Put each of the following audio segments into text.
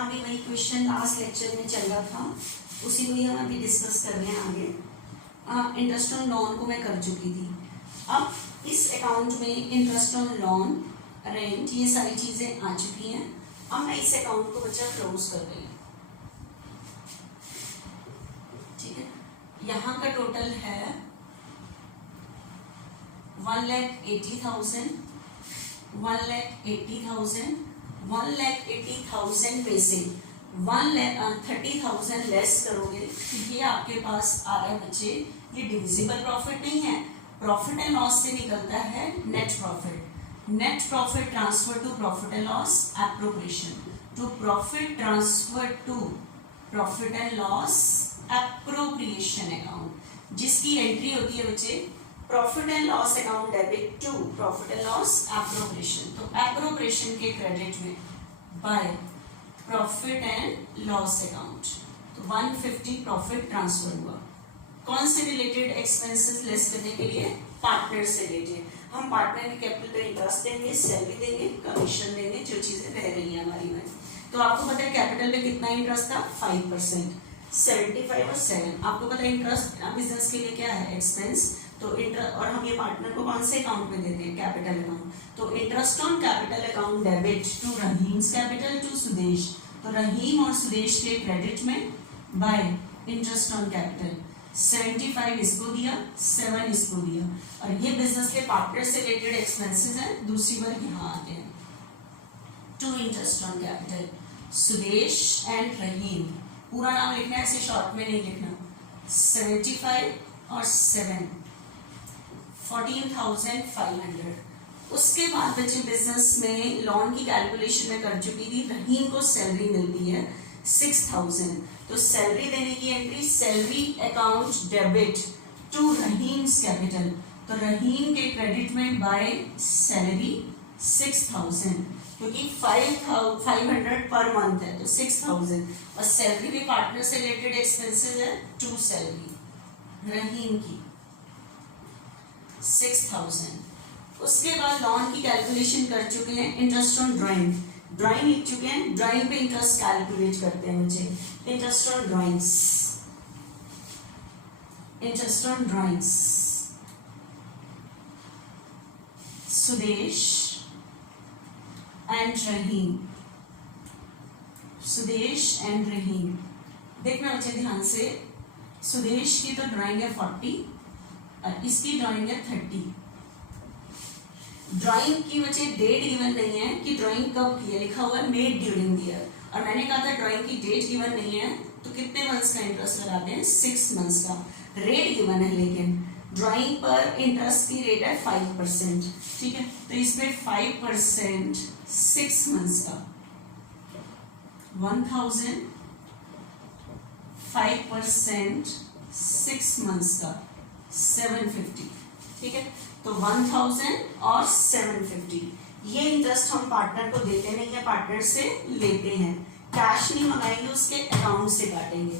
अपना भी वही क्वेश्चन लास्ट लेक्चर में चल रहा था, उसी को ही हम अभी डिस्कस कर रहे हैं आगे। इंटरेस्ट ऑन लोन को मैं कर चुकी थी। अब इस अकाउंट में इंटरेस्ट ऑन लोन, रेंट, ये सारी चीजें आ चुकी हैं। अब मैं इस अकाउंट को बच्चा क्लोज कर रही हूँ। ठीक है, यहाँ का टोटल है 1,80,000, 1,80,000, 1,80,000 में से 1,30,000 लेस करोगे तो ये आपके पास आ रहा है बच्चे, ये डिविजिबल प्रॉफिट नहीं है, प्रॉफिट एंड लॉस से निकलता है net profit. Net profit transfer to profit and loss appropriation, to profit transfer to profit and loss appropriation account, जिसकी एंट्री होती है बच्चे profit and loss account debit to profit and loss appropriation. तो appropriation के credit में by profit and loss account, तो 150 profit transfer हुआ। कौन से रिलेटेड एक्सपेंसेस लेस करने के लिए? पार्टनर से रिलेटेड। हम पार्टनर के कैपिटल पे इंटरेस्ट देंगे, सैलरी देंगे, कमीशन देंगे, जो चीजें रह रही हैं हमारी में। तो आपको पता है कैपिटल पे कितना इंटरेस्ट था? 5%, 75 और 7। आपको पता है इंटरेस्ट बिजनेस के लिए क्या है? एक्सपेंस। तो इंटरेस्ट, और हम ये पार्टनर को कौन से अकाउंट में देते हैं? Capital account. तो interest on capital account debit to Rahim's capital to Sudesh, तो रहीम और सुदेश के क्रेडिट में बाय इंटरेस्ट ऑन कैपिटल 75 इसको दिया, 7 इसको दिया। और ये बिजनेस के पार्टनर से रिलेटेड एक्सपेंसेस हैं। दूसरी बार यहाँ आते हैं to interest on capital Sudesh and Rahim, पूरा नाम लिखना है, ऐसे शॉर्ट में नहीं लिखना। 75 और 7 14,500। उसके बाद बच्चे बिजनेस में लोन की कैलकुलेशन में कर चुकी थी। रहीम को सैलरी मिलती है 6,000, तो सैलरी देने की entry salary account debit to Rahim's capital, तो रहीम के क्रेडिट में बाय सैलरी 6,000, क्योंकि 500 पर मंथ है तो 6,000, और सैलरी भी पार्टनर से रिलेटेड एक्सपेंसेस है, टू सैलरी रहीम की 6,000। उसके बाद लोन की कैलकुलेशन कर चुके हैं। इंटरेस्ट ऑन ड्राइंग, ड्राइंग लिख चुके हैं, ड्राइंग पे इंटरेस्ट कैलकुलेट करते हैं मुझे। Interest on drawings, interest on drawings Sudesh and Rahim, Sudesh and Rahim. देखना बच्चे ध्यान से, सुदेश की तो ड्राइंग है 40 और इसकी ड्राइंग है 30। ड्राइंग की बच्चे डेट गिवन नहीं है कि ड्राइंग कब की है, लिखा हुआ है मेड ड्यूरिंग द ईयर, और मैंने कहा था ड्राइंग की डेट गिवन नहीं है तो कितने मंथ्स का इंटरेस्ट लगाते हैं? 6 मंथ्स का। रेट गिवन है, लेकिन ड्राइंग पर इंटरेस्ट की रेट है 5%। ठीक है, तो इसमें 5% 6 मंथ्स का 1,000, 5% 6 मंथ्स का 750। ठीक है, तो 1,000 और 750। ये इंटरेस्ट हम पार्टनर को देते नहीं है, पार्टनर से लेते हैं। कैश नहीं मंगाएंगे, उसके अकाउंट से काटेंगे।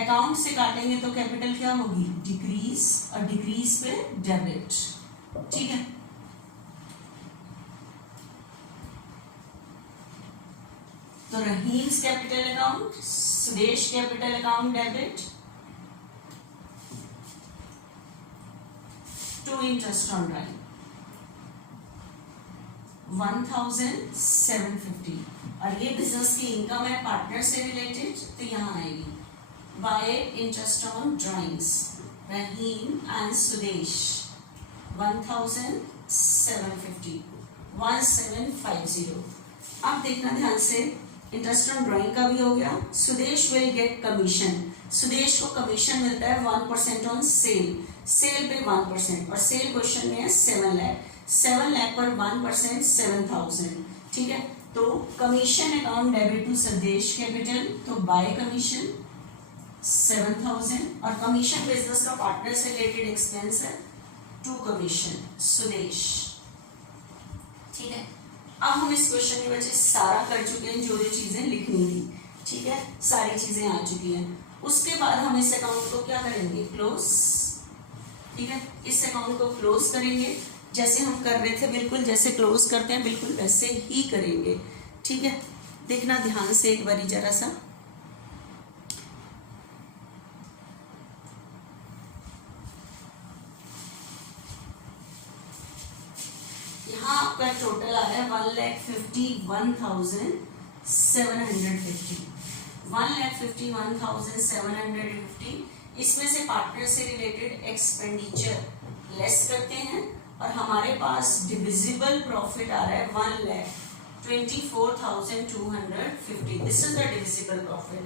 अकाउंट से काटेंगे तो कैपिटल क्या होगी? डिक्रीज, और डिक्रीज पे डेबिट। ठीक है, तो Rahim's capital account, Sudesh capital account debit to interest on drawing 1,750। और ये बिजनेस की इनकम है पार्टनर से रिलेटेड, तो यहाँ आएगी bye interest on drawings Rahim and Sudesh 1,750, 1,750। अब देखना ध्यान से, इंटरेस्ट ऑन ड्राइंग का भी हो गया। Sudesh will get commission, Sudesh को कमीशन मिलता है 1% ऑन सेल, सेल पे 1%, और सेल क्वेश्चन में है 7 लाख, 7 लाख पर 1% 7,000। ठीक है, तो commission account debit to Sudesh capital, तो बाय कमीशन 7,000, और कमीशन बिजनेस का पार्टनर से रिलेटेड एक्सपेंस है टू कमीशन सुदेश। ठीक है, अब हम इस क्वेश्चन के बच्चे सारा कर चुके हैं, जो जो चीजें लिखनी थी। ठीक है, सारी चीजें आ चुकी हैं। उसके बाद हम इस अकाउंट को क्या करेंगे? क्लोज। ठीक है, इस अकाउंट को क्लोज करेंगे, जैसे हम कर रहे थे, बिल्कुल जैसे क्लोज करते हैं बिल्कुल वैसे ही करेंगे। ठीक है, देखना ध्यान से एक बारी जरा सा। यहाँ आपका टोटल आ रहा है 1,51,750। 1,51,750। इसमें से पार्टनर से रिलेटेड एक्सपेंडिचर लेस करते हैं और हमारे पास डिविजिबल प्रॉफिट आ रहा है 1,24,250। This is the divisible profit.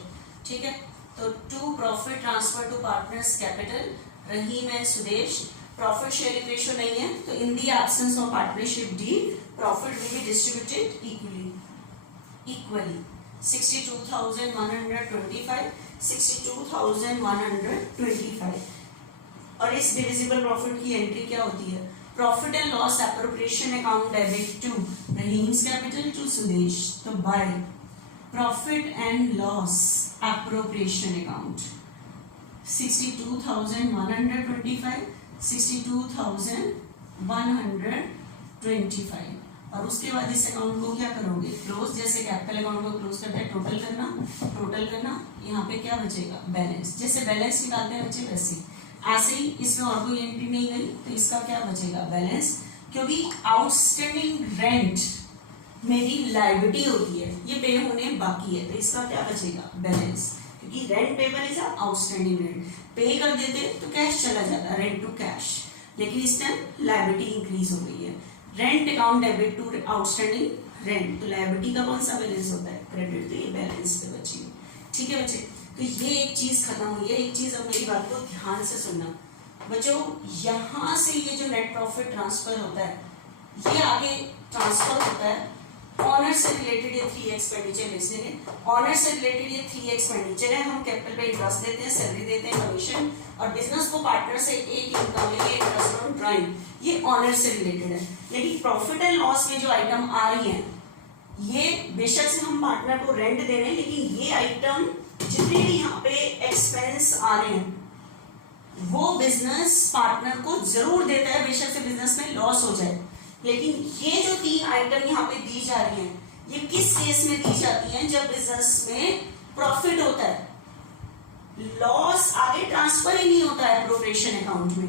ठीक है, तो to profit transfer to partners capital, Rahim and Sudesh. Profit sharing ratio नहीं है, तो in the absence of partnership deed profit will be distributed equally 62,125, 62,125। और इस डिविजिबल प्रॉफिट की एंट्री क्या होती है? Profit and loss appropriation account debit to Rahim's capital to Sudesh, तो by profit and loss appropriation account 62,125, 62,125। और उसके बाद इस अकाउंट को क्या करोगे? क्लोज, जैसे कैपिटल अकाउंट को क्लोज करते हैं, टोटल करना। यहाँ पे क्या बचेगा? बैलेंस। जैसे बैलेंस निकालते हैं बच्चे वैसे ऐसे ही इसमें और कोई एंट्री नहीं गई, तो इसका क्या बचेगा? बैलेंस। क्योंकि आउटस्टैंडिंग रेंट मेरी लायबिलिटी होती है, ये पे होने बाकी है, तो इसका क्या बचेगा? बैलेंस। क्योंकि rent payable is outstanding rent, पे कर देते तो कैश चला जाता, रेंट टू कैश, लेकिन इस टाइम लायबिलिटी इंक्रीज हो गई है। Rent account debit to outstanding rent, तो लायबिलिटी का कौन सा बैलेंस होता है? क्रेडिट, तो ये बैलेंस पे बची। ठीक है बच्चे, तो ये एक चीज खत्म हुई है। एक चीज अब मेरी बात को ध्यान से सुनना बच्चों, यहाँ से ये जो नेट प्रॉफिट ट्रांसफर होता है, ये आगे ट्रांसफर होता है ऑनर से रिलेटेड। ये 3 एक्सपेंडिचर लिखने हैं, ऑनर से रिलेटेड ये 3 एक्सपेंडिचर है। हम कैपिटल पे इंटरेस्ट देते हैं, सैलरी देते हैं, कमीशन, और बिजनेस को पार्टनर से एक इनकम लेंगे, इंटरेस्ट ऑन ड्राइंग, ये ऑनर से रिलेटेड है। लेकिन प्रॉफिट एंड लॉस में जो आइटम आ रही है, ये बेशक से हम पार्टनर को रेंट दे रहे हैं, लेकिन ये आइटम जितने भी यहाँ पे एक्सपेंस आ रहे हैं वो बिजनेस पार्टनर को जरूर देता है, बेशक से बिजनेस में लॉस हो जाए। लेकिन ये जो 3 आइटम यहाँ पे दी जा रही हैं, ये किस केस में दी जाती हैं? जब बिजनेस में प्रॉफिट होता है, लॉस आगे ट्रांसफर ही नहीं होता है एप्रोप्रिएशन अकाउंट में।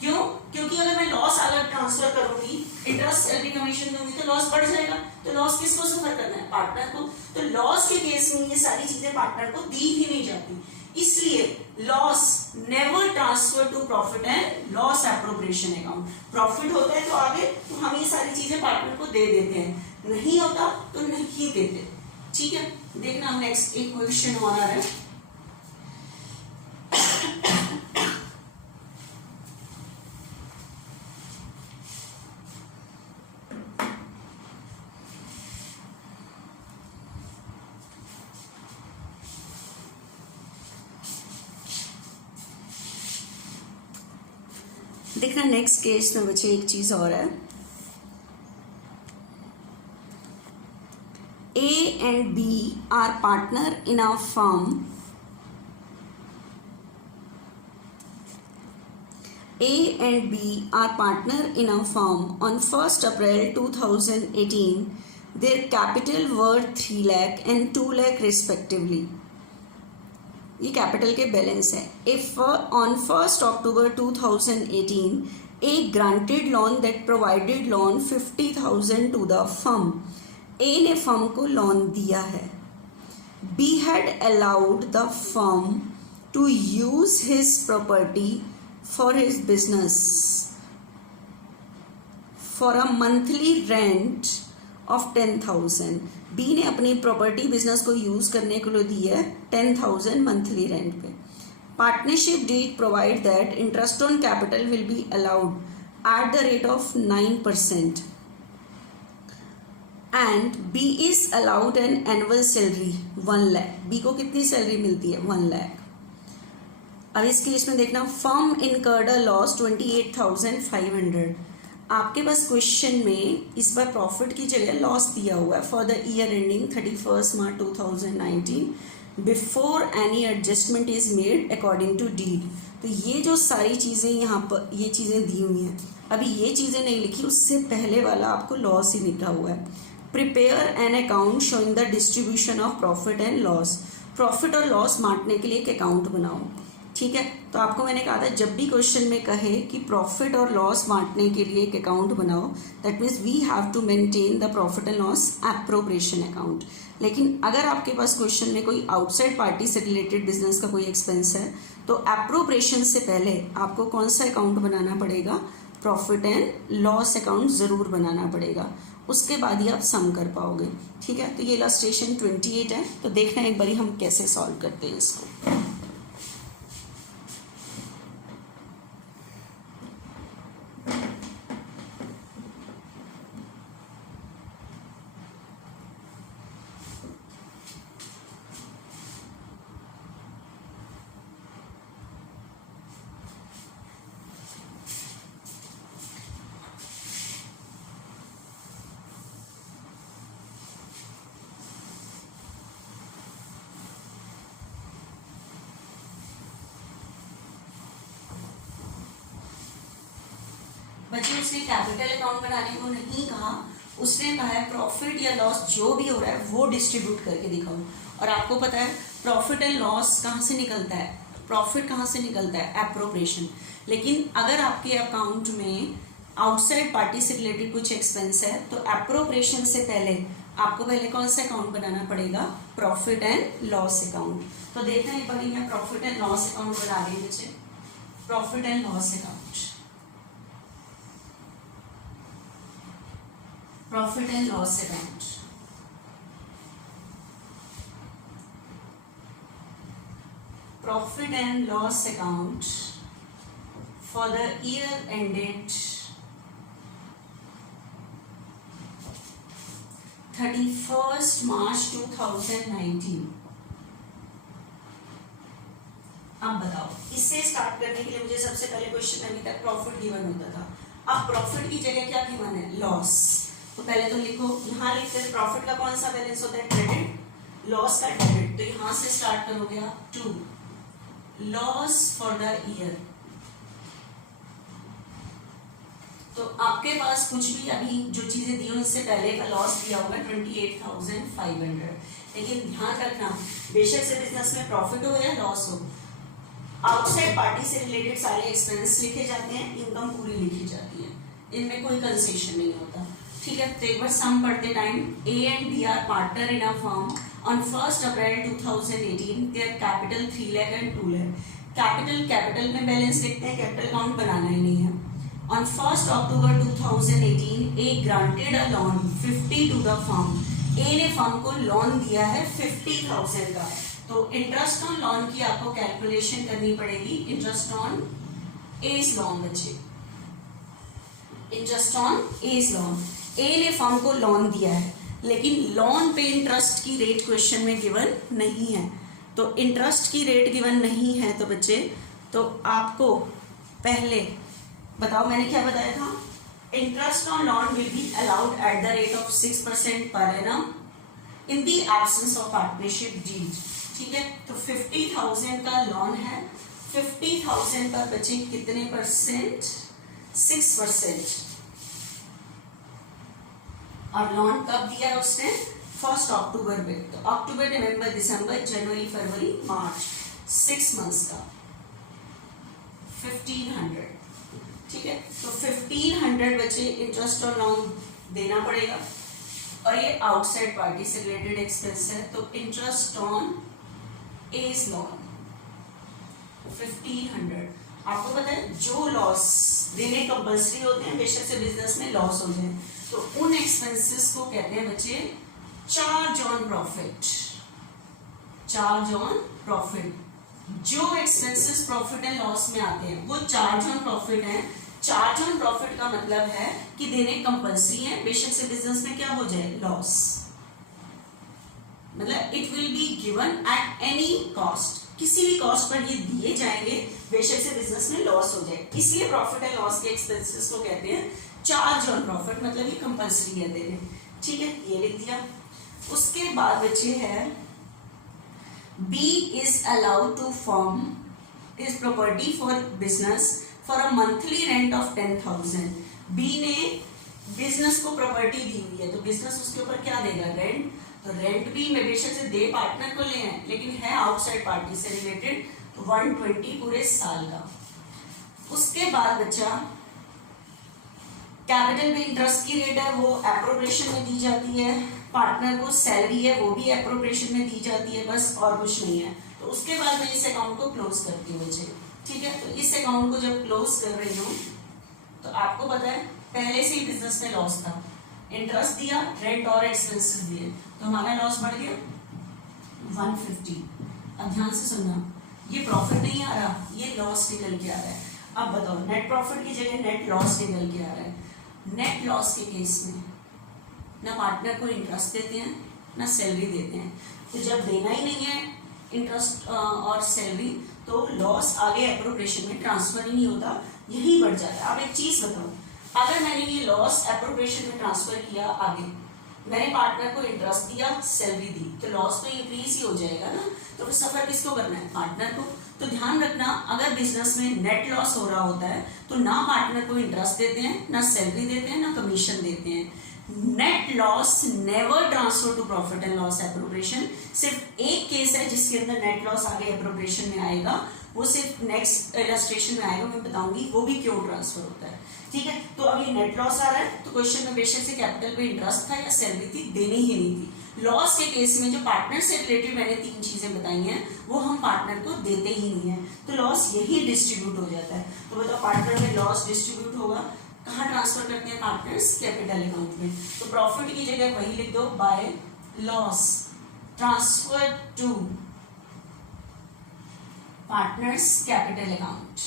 क्यों? क्योंकि अगर मैं लॉस अगर ट्रांसफर करूंगी, इंटरेस्ट सैलरी कमीशन दूंगी, तो लॉस बढ़ जाएगा। तो लॉस किसको सफर करना है? पार्टनर को। तो लॉस के केस में ये सारी चीजें पार्टनर को दी ही नहीं जाती, इसलिए loss never transfer to profit and loss appropriation account. Profit होता है तो आगे तो हम ये सारी चीजें पार्टनर को दे देते हैं, नहीं होता तो नहीं देते। ठीक है, देखना हम नेक्स्ट एक क्वेश्चन और आ रहा है। देखना नेक्स्ट केस में बच्चे एक चीज और है। A and B are partner in a firm. A and B are partner in a firm. On 1st April 2018, their capital were 3 lakh and 2 lakh respectively. ये कैपिटल के बैलेंस है। If on 1st October 2018, A granted loan that provided loan 50,000 to the firm. A ने firm को loan दिया है। B had allowed the firm to use his property for his business for a monthly rent of 10,000. B ने अपनी property business को use करने के लिए दी है 10,000 मंथली रेंट पे। Partnership deed provide that interest on capital will be allowed at the rate of 9%. And B is allowed an annual salary 1 lakh. B को कितनी सैलरी मिलती है? 1 लाख. अब इस केस में देखना, फर्म इनकर्ड अ लॉस 28,500. आपके पास क्वेश्चन में इस बार प्रॉफिट की जगह लॉस दिया हुआ है for the year ending 31 March 2019 before any adjustment is made according to deed. तो ये जो सारी चीज़ें यहाँ पर ये चीज़ें दी हुई हैं, अभी ये चीज़ें नहीं लिखी, उससे पहले वाला आपको लॉस ही लिखा हुआ है. Prepare an account showing the distribution of profit and loss, profit और लॉस बांटने के लिए एक अकाउंट बनाओ। ठीक है, तो आपको मैंने कहा था जब भी क्वेश्चन में कहे कि प्रॉफिट और लॉस बांटने के लिए एक अकाउंट बनाओ, that means we have to maintain the profit and loss appropriation account. लेकिन अगर आपके पास क्वेश्चन में कोई आउटसाइड पार्टी से रिलेटेड बिजनेस का कोई एक्सपेंस है तो एप्रोप्रिएशन से पहले आपको कौन सा अकाउंट बनाना पड़ेगा, प्रॉफिट एंड लॉस अकाउंट ज़रूर बनाना पड़ेगा, उसके बाद ही आप सम कर पाओगे। ठीक है, तो ये इलस्ट्रेशन 28 है, तो देखना एक बारी हम कैसे सॉल्व करते हैं इसको। बच्चे उसने कैपिटल अकाउंट बनाने को नहीं कहा, उसने कहा है प्रॉफिट या लॉस जो भी हो रहा है वो डिस्ट्रीब्यूट करके दिखाओ। और आपको पता है प्रॉफिट एंड लॉस कहाँ से निकलता है, प्रॉफिट कहाँ से निकलता है, एप्रोप्रिएशन। लेकिन अगर आपके अकाउंट में आउटसाइड पार्टी से रिलेटेड कुछ एक्सपेंस है तो एप्रोप्रिएशन से पहले आपको पहले कौन सा अकाउंट बनाना पड़ेगा, प्रॉफिट एंड लॉस अकाउंट। तो देखना एक बार मैं प्रॉफिट एंड लॉस अकाउंट बना रही हूँ बच्चे, profit and loss account, profit and loss account. Profit and loss account for the year ended 31st March 2019। अब बताओ, इससे स्टार्ट करने के लिए मुझे सबसे पहले क्वेश्चन अभी तक प्रॉफिट गिवन होता था, अब प्रॉफिट की जगह क्या गिवन है, लॉस। तो पहले तो लिखो, यहाँ लिखते हैं प्रॉफिट का कौन सा बैलेंस होता है, क्रेडिट, लॉस का डेबिट। तो यहाँ से स्टार्ट करोगे आप, to loss for the year. तो आपके पास कुछ भी अभी जो चीजें दी हो इससे पहले का लॉस दिया होगा 28,500। लेकिन ध्यान रखना बेशक से बिजनेस में प्रॉफिट हो या लॉस हो, आउटसाइड पार्टी से रिलेटेड सारे एक्सपेंस लिखे जाते हैं, इनकम पूरी लिखी जाती है, इनमें कोई कंसेशन नहीं होता। ठीक है, तो एक बार सम पढ़ते time, A and B are partner in a firm on 1st April 2018 their capital 3 lakh and 2 lakh। Capital में बैलेंस लिखते हैं, कैपिटल अकाउंट बनाना ही नहीं है। On 1st October 2018 A granted a loan 50 to the firm। A ने firm को loan दिया है 50,000 का। तो इंटरेस्ट ऑन लोन की आपको कैलकुलेशन करनी पड़ेगी, इंटरेस्ट ऑन एज लोन बच्चे, इंटरेस्ट ऑन एज लोन। ए ने फर्म को लोन दिया है लेकिन लोन पे इंटरेस्ट की रेट क्वेश्चन में गिवन नहीं है, तो इंटरेस्ट की रेट गिवन नहीं है तो बच्चे तो आपको पहले बताओ, मैंने क्या बताया था, interest on loan will be allowed at the rate of 6% per annum in the absence of partnership deed. ठीक है, तो 50,000 का लोन है, 50,000 पर बच्चे कितने परसेंट, 6%। और लोन कब दिया है उसने, 1 अक्टूबर में। तो अक्टूबर, नवंबर, दिसंबर, जनवरी, फरवरी, मार्च, 6 मंथ्स का 1500। ठीक है, तो 1500 बचे इंटरेस्ट और लोन देना पड़ेगा। और ये आउटसाइड पार्टी से रिलेटेड एक्सपेंस है, तो इंटरेस्ट ऑन एज लोन 1500। आपको पता है जो लॉस देने कंपल्सरी होते हैं, बेशक से बिजनेस में लॉस हो जाए, तो उन एक्सपेंसेस को कहते हैं बच्चे charge on profit, charge on profit. जो एक्सपेंसेस प्रॉफिट एंड लॉस में आते हैं वो चार्ज ऑन प्रॉफिट है। चार्ज ऑन प्रॉफिट का मतलब है कि देने कंपल्सरी है, बेशक से बिजनेस में क्या हो जाए, लॉस, मतलब it will be given at any cost, किसी भी कॉस्ट पर ये दिए जाएंगे, बेशक से बिजनेस में लॉस हो जाए। इसलिए प्रॉफिट एंड लॉस के एक्सपेंसेस को कहते हैं चार्ज ऑन प्रॉफिट, मतलब ये कंपल्सरी है देने। ठीक है, ये लिख दिया। उसके बाद बचे है B is allowed to form is property for business for a monthly rent of 10,000। B ने बिजनेस को प्रॉपर्टी दी हुई है तो बिजनेस उसके ऊपर क्या देगा, रेंट। तो रेंट भी मैं बेशक से दे पार्टनर को ले हैं, लेकिन है आउटसाइड पार्टी से रिलेटेड, तो 120 पूरे साल का। उसके बाद बच्चा कैपिटल में इंटरेस्ट की रेट है वो एप्रोप्रिएशन में दी जाती है, पार्टनर को सैलरी है वो भी एप्रोप्रिएशन में दी जाती है, बस और कुछ नहीं है। तो उसके बाद मैं इस अकाउंट को क्लोज करती हूँ बच्चे, ठीक है। तो इस अकाउंट को जब क्लोज कर रही हूँ तो आपको पता है पहले से ही बिजनेस में लॉस था, इंटरेस्ट दिया, रेंट और एक्सपेंसेस दिए, तो हमारा लॉस बढ़ गया 150। अब ध्यान से सुनना, ये प्रॉफिट नहीं आ रहा, ये लॉस निकल के आ रहा है। अब बताओ नेट प्रॉफिट की जगह नेट लॉस निकल के आ रहा है। नेट लॉस के केस में ना पार्टनर को इंटरेस्ट देते हैं ना सैलरी देते हैं, तो जब देना ही नहीं है इंटरेस्ट और सैलरी तो लॉस आगे एप्रोप्रिएशन में ट्रांसफर ही नहीं होता, यही बढ़ जाता है। अब एक चीज बताओ, अगर मैंने ये लॉस एप्रोप्रिएशन में ट्रांसफर किया, आगे मैंने पार्टनर को इंटरेस्ट दिया, सैलरी दी, तो लॉस तो इंक्रीज ही हो जाएगा ना, तो फिर सफर किसको करना है, पार्टनर को। तो ध्यान रखना, अगर बिजनेस में नेट लॉस हो रहा होता है तो ना पार्टनर को इंटरेस्ट देते हैं, ना सैलरी देते हैं, ना कमीशन देते हैं। Net loss never transfer to profit and loss appropriation. सिर्फ एक केस है जिसके अंदर नेट लॉस आगे एप्रोप्रिएशन में आएगा, वो सिर्फ नेक्स्ट इलस्ट्रेशन में आएगा, मैं बताऊंगी वो भी क्यों ट्रांसफर होता है, ठीक है। तो अब ये नेट लॉस आ रहा है तो क्वेश्चन में बेशक से कैपिटल पे इंटरेस्ट था या सैलरी थी, देनी ही नहीं थी। लॉस के केस में जो पार्टनर से रिलेटेड मैंने 3 चीजें बताई हैं वो हम पार्टनर को देते ही नहीं है, तो लॉस यही डिस्ट्रीब्यूट हो जाता है। तो बताओ पार्टनर में लॉस डिस्ट्रीब्यूट होगा, कहाँ ट्रांसफर करते हैं पार्टनर्स, कैपिटल अकाउंट में। तो प्रॉफिट की जगह वही लिख दो, by loss transfer to partners capital account,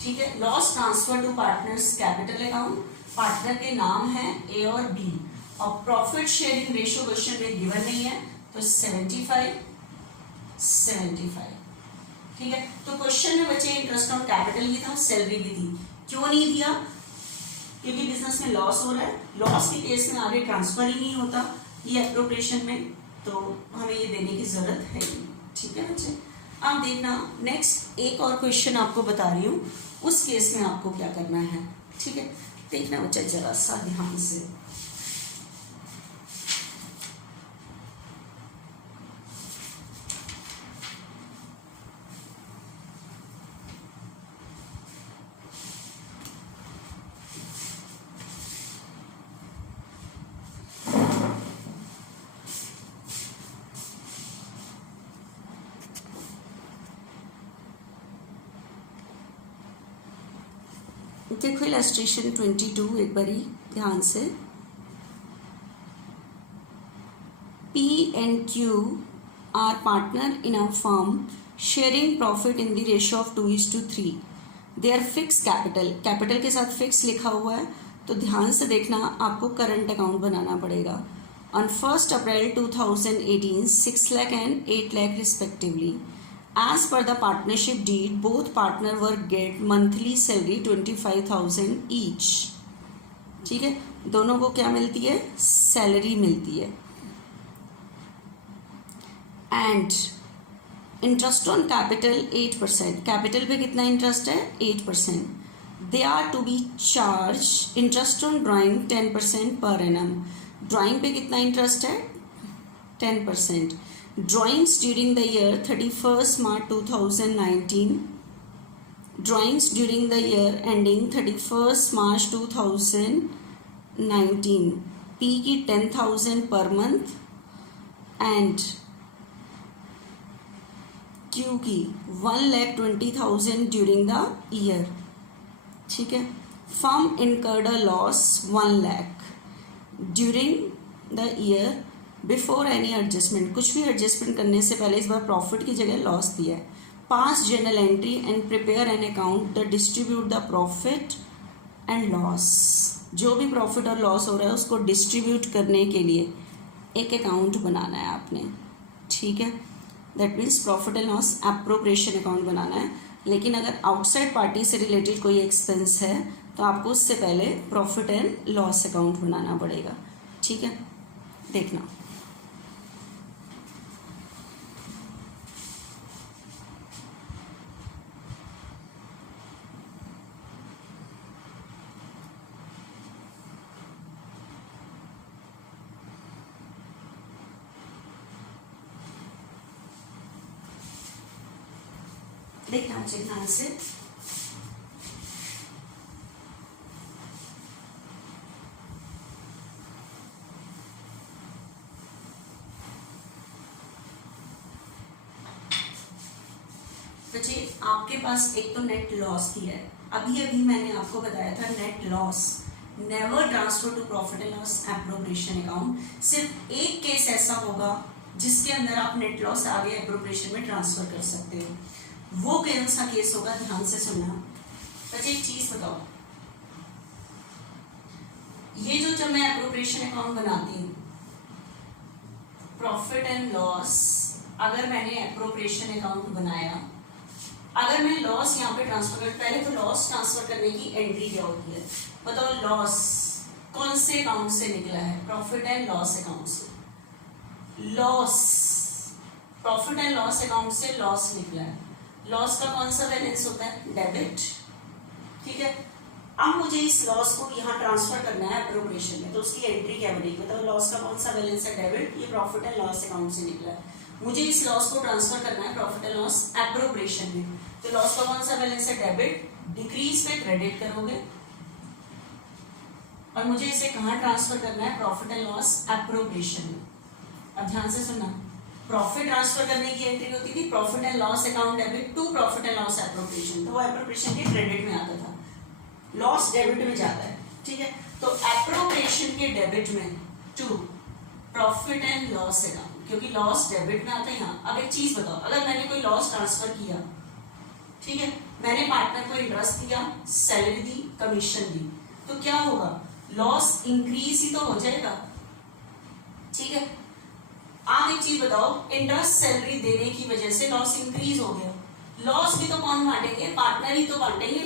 ठीक है। Loss transfer to partners capital account, partner के नाम है ए और बी, और प्रॉफिट शेयरिंग रेशियो क्वेश्चन में गिवन नहीं है, तो 75 75, ठीक है। तो क्वेश्चन में बचे इंटरेस्ट ऑन कैपिटल भी था, सैलरी भी थी, क्यों नहीं दिया, क्योंकि बिजनेस में लॉस हो रहा है, लॉस के केस में आगे ट्रांसफर ही नहीं होता ये एप्रोप्रिएशन में, तो हमें ये देने की जरूरत है ही, ठीक है बच्चे। अब देखना नेक्स्ट एक और क्वेश्चन आपको बता रही हूँ, उस केस में आपको क्या करना है, ठीक है। देखना बच्चा जरा सा ध्यान से, देखो इलस्ट्रेशन 22 एक बारी ध्यान से। P and Q are partner in a firm sharing profit in the ratio of 2:3. They are fixed capital, capital के साथ फिक्स लिखा हुआ है, तो ध्यान से देखना आपको करंट अकाउंट बनाना पड़ेगा। On 1st April 2018, 6 lakh and 8 lakh respectively. As per the partnership deed, both partner were get monthly salary 25,000 each. ठीक है, दोनों को क्या मिलती है, सैलरी मिलती है। And interest on capital 8%, capital पे कितना इंटरेस्ट है, 8%। They are to be charge interest on drawing 10% per annum, drawing पे कितना इंटरेस्ट है, 10%। Drawings during the year 31st March 2019, drawings during the year ending 31st March 2019, P की 10,000 per month and Q की 1,20,000 during the year, ठीक है। Firm incurred a loss 1 lakh during the year before any adjustment, कुछ भी adjustment करने से पहले इस बार प्रॉफिट की जगह लॉस दिया है। पास journal entry and prepare an account the distribute the profit and loss, जो भी प्रॉफिट और लॉस हो रहा है उसको डिस्ट्रीब्यूट करने के लिए एक अकाउंट बनाना है आपने, ठीक है। That means profit and loss appropriation account बनाना है। लेकिन अगर आउटसाइड पार्टी से रिलेटेड कोई एक्सपेंस है तो आपको उससे पहले प्रॉफिट एंड लॉस अकाउंट बनाना पड़ेगा, ठीक है। देखना देखना चाहिए ध्यान से। बच्चे आपके पास एक तो नेट लॉस दिया है, अभी अभी मैंने आपको बताया था net loss never transfer to profit and loss appropriation account. सिर्फ एक केस ऐसा होगा जिसके अंदर आप नेट लॉस आगे एप्रोप्रिएशन में ट्रांसफर कर सकते हो, वो कौन सा केस होगा, ध्यान से सुनना। बच्चे एक चीज बताओ, ये जो जब मैं एप्रोप्रिएशन अकाउंट बनाती हूँ प्रॉफिट एंड लॉस, अगर मैंने एप्रोप्रिएशन अकाउंट बनाया, अगर मैं लॉस यहाँ पे ट्रांसफर कर, पहले तो लॉस ट्रांसफर करने की एंट्री क्या होती है बताओ। लॉस कौन से अकाउंट से निकला है, प्रॉफिट एंड लॉस अकाउंट से। Loss profit and loss account से लॉस निकला है, लॉस का कौन सा बैलेंस होता है, डेबिट, ठीक है। अब मुझे इस लॉस को यहाँ ट्रांसफर करना है एप्रोप्रिएशन में, तो उसकी एंट्री क्या बनेगी बताओ। लॉस का कौन सा बैलेंस है, डेबिट, ये प्रॉफिट एंड लॉस अकाउंट से निकला है, मुझे इस लॉस को ट्रांसफर करना है प्रॉफिट एंड लॉस एप्रोप्रिएशन में, तो लॉस का कौन सा बैलेंस है, डेबिट, डिक्रीज पे क्रेडिट करोगे और मुझे इसे कहाँ ट्रांसफर करना है, प्रॉफिट एंड लॉस एप्रोप्रिएशन में। अब ध्यान से सुनना, प्रॉफिट ट्रांसफर करने की एंट्री होती थी profit and loss account debit to profit and loss appropriation, तो वो एप्रोप्रिएशन के क्रेडिट में आता था, लॉस डेबिट में जाता है, ठीक है। तो एप्रोप्रिएशन के डेबिट में to profit and loss account, क्योंकि लॉस डेबिट में आता है यहाँ। अब एक चीज बताओ, अगर मैंने कोई लॉस ट्रांसफर किया, ठीक है, मैंने पार्टनर को इंटरेस्ट दिया, सैलरी दी, कमीशन दी, तो क्या होगा, लॉस इंक्रीज ही तो हो जाएगा, ठीक है। आप एक चीज बताओ, इंटरेस्ट सैलरी देने की वजह से लॉस इंक्रीज हो गया, लॉस भी तो कौन बांटेंगे, पार्टनर ही तो बांटेंगे,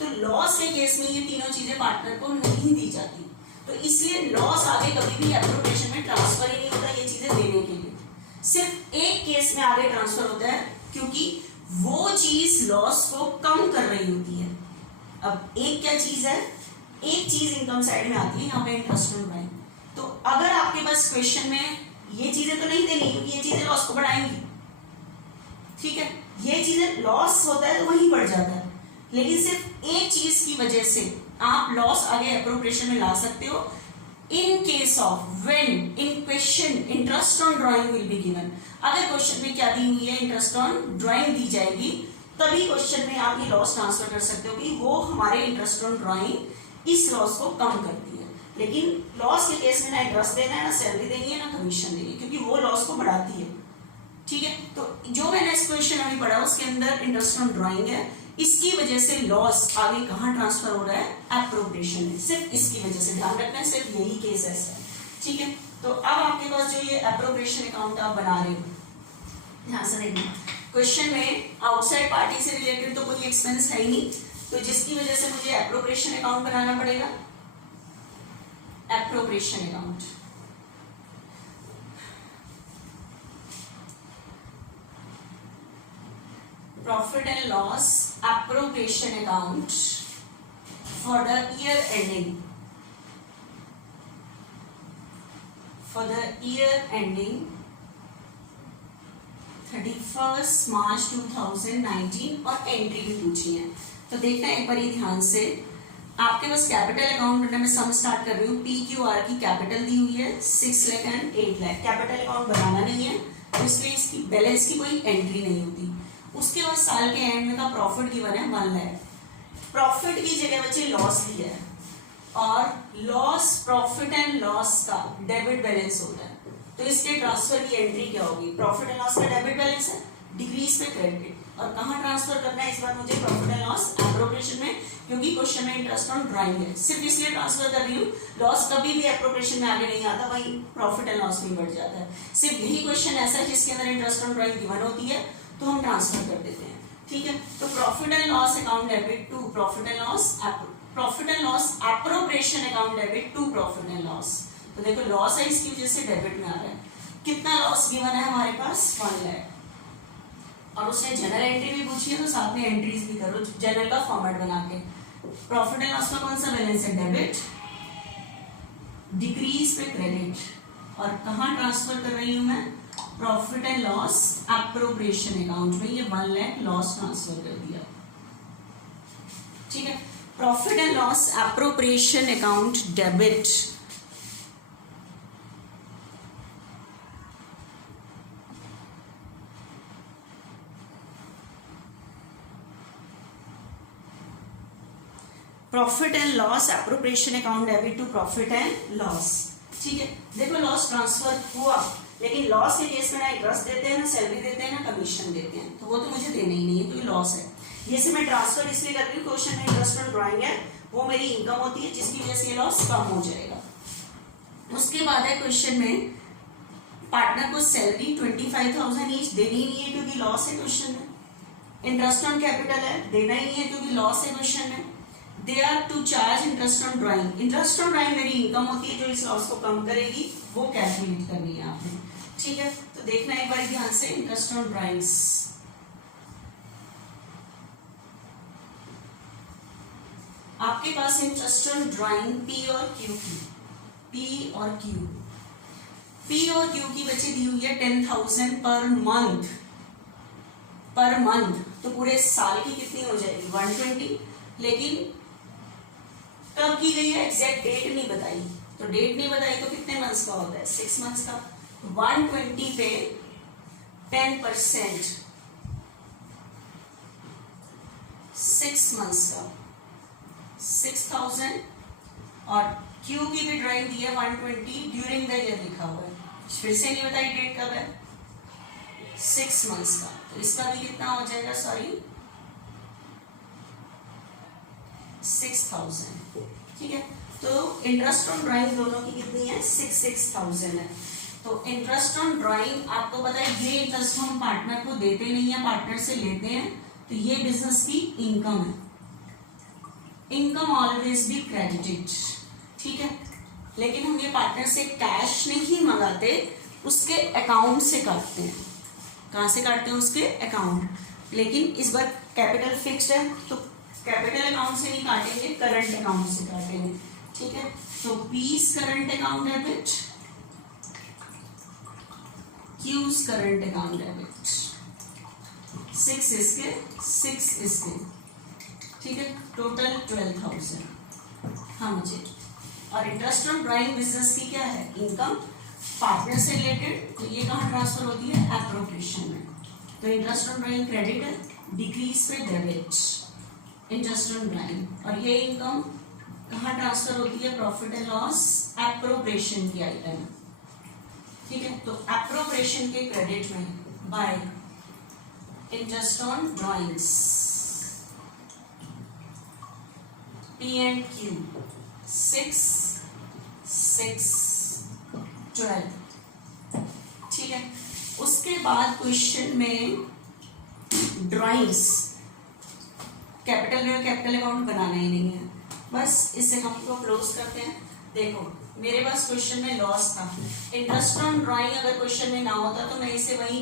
तो लॉस के केस में ये तीनों चीजें पार्टनर को नहीं दी जाती, तो इसलिए लॉस आगे कभी भी एप्रोप्रिएशन में ट्रांसफर ही नहीं होता ये चीजें देने के लिए। सिर्फ एक केस में आगे ट्रांसफर होता है, क्योंकि वो चीज लॉस को कम कर रही होती है। अब एक क्या चीज है, एक चीज इनकम साइड में आती है, यहाँ पे इंटरेस्ट ऑन ड्राइंग, तो अगर आपके पास क्वेश्चन में ये चीजें तो नहीं देनी, क्योंकि ये चीजें लॉस को बढ़ाएंगी, ठीक है, ये चीजें लॉस होता है तो वहीं बढ़ जाता है, लेकिन सिर्फ एक चीज की वजह से आप लॉस आगे एप्रोप्रिएशन में ला सकते हो, in case of when in question interest on drawing will be given. अगर क्वेश्चन में क्या दी हुई है, इंटरेस्ट ऑन ड्राइंग दी जाएगी, तभी क्वेश्चन में आप ये लॉस ट्रांसफर कर सकते हो कि वो हमारे इंटरेस्ट ऑन ड्राइंग इस लॉस को कम करती है। लेकिन लॉस के केस में ना इंटरेस्ट देना है, ना सैलरी देनी है, ना कमीशन देनी है, क्योंकि वो लॉस को बढ़ाती है, ठीक है। तो जो मैंने इस क्वेश्चन अभी पढ़ा उसके अंदर इंटरेस्ट ऑन ड्राइंग है, इसकी वजह से लॉस आगे कहाँ ट्रांसफर हो रहा है, एप्रोप्रिएशन में, सिर्फ इसकी वजह से, ध्यान रखना है, सिर्फ यही केस है, ठीक है। तो अब आपके पास जो ये एप्रोप्रिएशन अकाउंट आप बना रहे हो, ध्यान से देखना, क्वेश्चन में आउटसाइड पार्टी से रिलेटेड तो कोई एक्सपेंस है ही नहीं, तो जिसकी वजह से मुझे एप्रोप्रिएशन अकाउंट बनाना पड़ेगा, appropriation account. Profit and loss appropriation account for the year ending, for the year ending 31st March 2019, और एंट्री भी पूछी है, तो देखना एक बार ध्यान से। आपके पास कैपिटल अकाउंट बनने में सम स्टार्ट कर रही हूँ, PQR की कैपिटल दी हुई है 6 lakh and 8 lakh, capital account बनाना नहीं है, तो इसलिए इसकी बैलेंस की कोई एंट्री नहीं होती। उसके बाद साल के एंड में का प्रॉफिट गिवन है 1 लाख, प्रॉफिट की जगह बच्चे लॉस लिया है, और लॉस प्रॉफिट एंड लॉस का डेबिट बैलेंस होता है, तो इसके ट्रांसफर की एंट्री क्या होगी, प्रॉफिट एंड लॉस का डेबिट बैलेंस है, डिक्रीज पे क्रेडिट, और कहाँ ट्रांसफर करना है इस बार मुझे, प्रॉफिट एंड लॉस एप्रोप्रिएशन में, क्योंकि क्वेश्चन में इंटरेस्ट ऑन ड्राइंग है, सिर्फ इसलिए ट्रांसफर कर रही हूँ, लॉस कभी भी एप्रोप्रिएशन में आगे नहीं आता, वही प्रॉफिट एंड लॉस में बढ़ जाता है। सिर्फ यही क्वेश्चन ऐसा है जिसके अंदर इंटरेस्ट ऑन ड्राइंग गिवन होती है, तो हम ट्रांसफर कर देते हैं, ठीक है। तो profit and loss account debit to profit and loss appropriation account debit to profit and loss, तो देखो लॉस है, इसकी वजह से डेबिट में आ रहा है, कितना लॉस गिवन है हमारे पास, 1 लाख, और उसने जनरल एंट्री भी पूछी है, तो साथ में एंट्रीज भी करो जनरल का फॉर्मेट बना के। प्रॉफिट एंड लॉस का कौन सा बैलेंस है, डेबिट, डिक्रीज पे क्रेडिट, और कहाँ ट्रांसफर कर रही हूं मैं, profit and loss appropriation account में ये 1 लाख लॉस ट्रांसफर कर दिया, ठीक है। Profit and loss appropriation account debit, profit and loss appropriation account debit to profit and loss, ठीक है। देखो लॉस ट्रांसफर हुआ, लेकिन लॉस के केस में ना इंटरेस्ट देते हैं, ना सैलरी देते हैं, ना कमीशन देते हैं, तो वो तो मुझे देना ही नहीं है, तो ये लॉस है। ये से मैं ट्रांसफर इसलिए कर रही हूँ, क्वेश्चन में इंटरेस्ट ऑन ड्राइंग है, वो मेरी इनकम होती है, जिसकी वजह से ये लॉस कम हो जाएगा। उसके बाद है क्वेश्चन में पार्टनर को सैलरी 25,000 ईच देनी ही नहीं है क्योंकि लॉस है क्वेश्चन में। इंटरेस्ट ऑन कैपिटल है, देना ही नहीं है क्योंकि लॉस है क्वेश्चन में। They are to charge interest on drawing, interest on drawing मेरी इनकम होती है जो इस लॉस को कम करेगी, वो कैलकुलेट करनी है आपने, ठीक है। तो देखना एक बार ध्यान से, इंटरेस्ट ऑन ड्राइंग्स, आपके पास इंटरेस्ट ऑन ड्राइंग पी और क्यू की, पी और क्यू, पी और क्यू की बची दी हुई है 10,000 पर मंथ, पर मंथ, तो पूरे साल की कितनी हो जाएगी 120, लेकिन कब की गई है एग्जैक्ट डेट नहीं बताई, तो डेट नहीं बताई तो कितने मंथ्स का होता है 6 मंथ्स का। 120 पे 10% 6 मंथ्स का 6,000, और क्यू की भी ड्राइंग दी है 120 ड्यूरिंग द ईयर लिखा हुआ है, फिर से नहीं बताई डेट कब है 6 मंथ्स का, तो इसका भी कितना हो जाएगा, सॉरी 6,000, ठीक है। तो इंटरेस्ट ऑन ड्राइंग दोनों की कितनी है 6,000 है। तो इंटरेस्ट ऑन ड्राइंग आपको पता है ये इंटरेस्ट हम पार्टनर को देते नहीं है, पार्टनर से लेते हैं, तो ये बिजनेस की इनकम है, इनकम ऑलवेज बी क्रेडिटेड, ठीक है। लेकिन हम ये पार्टनर से कैश नहीं मंगाते, उसके अकाउंट से काटते हैं, कहाँ से काटते हैं उसके अकाउंट, लेकिन इस बार कैपिटल फिक्स्ड है तो कैपिटल अकाउंट से नहीं काटेंगे, करंट अकाउंट से काटेंगे, ठीक है। तो P's current account debit, Q's current account debit, 6 इसके 6 इसके, ठीक है, टोटल 12,000, हाँ मुझे। और इंटरेस्ट ऑन ड्राइंग बिजनेस की क्या है इनकम, पार्टनर से रिलेटेड, तो ये कहाँ ट्रांसफर होती है एप्रोप्रिएशन में, तो इंटरेस्ट ऑन ड्राइंग क्रेडिट है, डिक्रीज पे डेबिट इंटरेस्ट ऑन ड्राइंग, और ये इनकम कहाँ ट्रांसफर होती है प्रॉफिट एंड लॉस एप्रोप्रिएशन की आइटम, ठीक है। तो एप्रोप्रिएशन के क्रेडिट में bye interest on drawings P and Q 6, 6, 12, ठीक है। उसके बाद क्वेश्चन में ड्राइंग्स कैपिटल में कैपिटल अकाउंट बनाना ही नहीं है, बस इस अकाउंट को क्लोज करते हैं। देखो मेरे पास क्वेश्चन में लॉस था, इंटरेस्ट ऑन ड्राइंग अगर क्वेश्चन में ना होता तो मैं इसे वही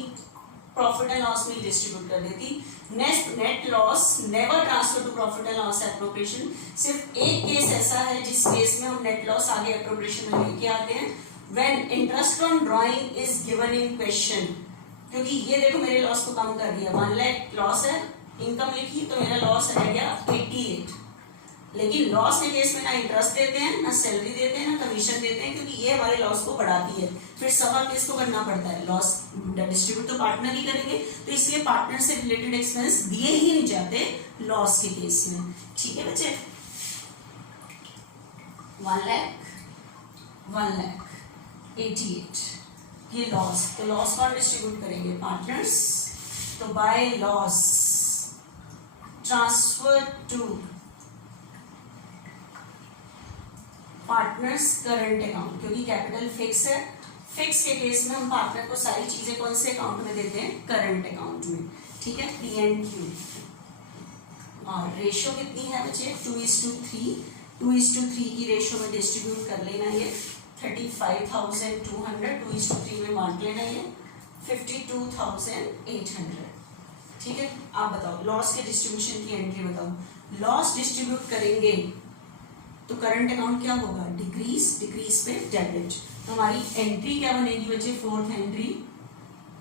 प्रॉफिट एंड लॉस में डिस्ट्रीब्यूट कर देती। Net loss never transfer to profit and loss appropriation, सिर्फ एक केस ऐसा है जिस केस में हम नेट लॉस आगे एप्रोप्रिएशन में लेके आते हैं, when interest on drawing is given in question, क्योंकि ये देखो मेरे लॉस को कम कर दिया, 1 लाख लॉस है, इनकम लिखी तो मेरा लॉस रह गया 88, लेकिन लॉस के केस में ना इंटरेस्ट देते हैं, ना सैलरी देते हैं, ना कमीशन देते हैं, क्योंकि ये हमारे लॉस को बढ़ाती है, फिर सवा केस को करना पड़ता है, लॉस डिस्ट्रीब्यूट तो पार्टनर ही करेंगे, तो इसलिए पार्टनर से रिलेटेड एक्सपेंस दिए ही नहीं जाते लॉस के केस में, ठीक है बच्चे। 1 लाख 88 ये लॉस, तो लॉस कौन डिस्ट्रीब्यूट करेंगे पार्टनर्स, तो by loss transfer to partners current account, क्योंकि कैपिटल फिक्स है, फिक्स के केस में हम पार्टनर को सारी चीजें कौन से अकाउंट में देते हैं करंट अकाउंट में, ठीक है, पी एंड क्यू। और रेशो कितनी है बच्चे 2:3, 2:3 की रेशो में डिस्ट्रीब्यूट कर लेना, ये 35,200 2:3 में बांट लेना, ये 52,800, ठीक है। आप बताओ लॉस के डिस्ट्रीब्यूशन की एंट्री बताओ, लॉस डिस्ट्रीब्यूट करेंगे तो करंट अकाउंट क्या होगा डिक्रीज, डिक्रीज पे डेबिट, तो हमारी एंट्री क्या बनेगी बच्चे, 4th entry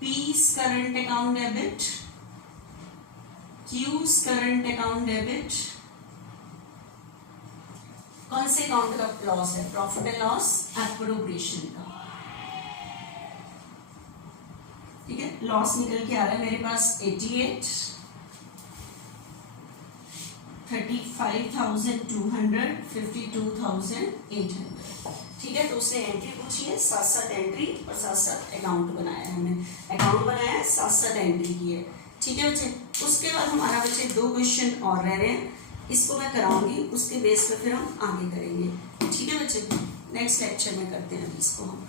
P's current account debit, Q's current account debit, कौन से अकाउंट का लॉस है? प्रॉफिट एंड लॉस एप्रोप्रिएशन का, ठीक है। लॉस निकल के आ रहा है मेरे पास 88, 35,200, 52,800, ठीक है। तो उसने एंट्री पूछी है, साथ साथ एंट्री और साथ साथ अकाउंट बनाया है, हमने अकाउंट बनाया है, साथ साथ एंट्री की है, ठीक है बच्चे। उसके बाद हमारा बच्चे 2 क्वेश्चन और रह रहे हैं, इसको मैं कराऊंगी, उसके बेस पे फिर हम आगे करेंगे, ठीक है बच्चे। नेक्स्ट लेक्चर में करते हैं इसको हम।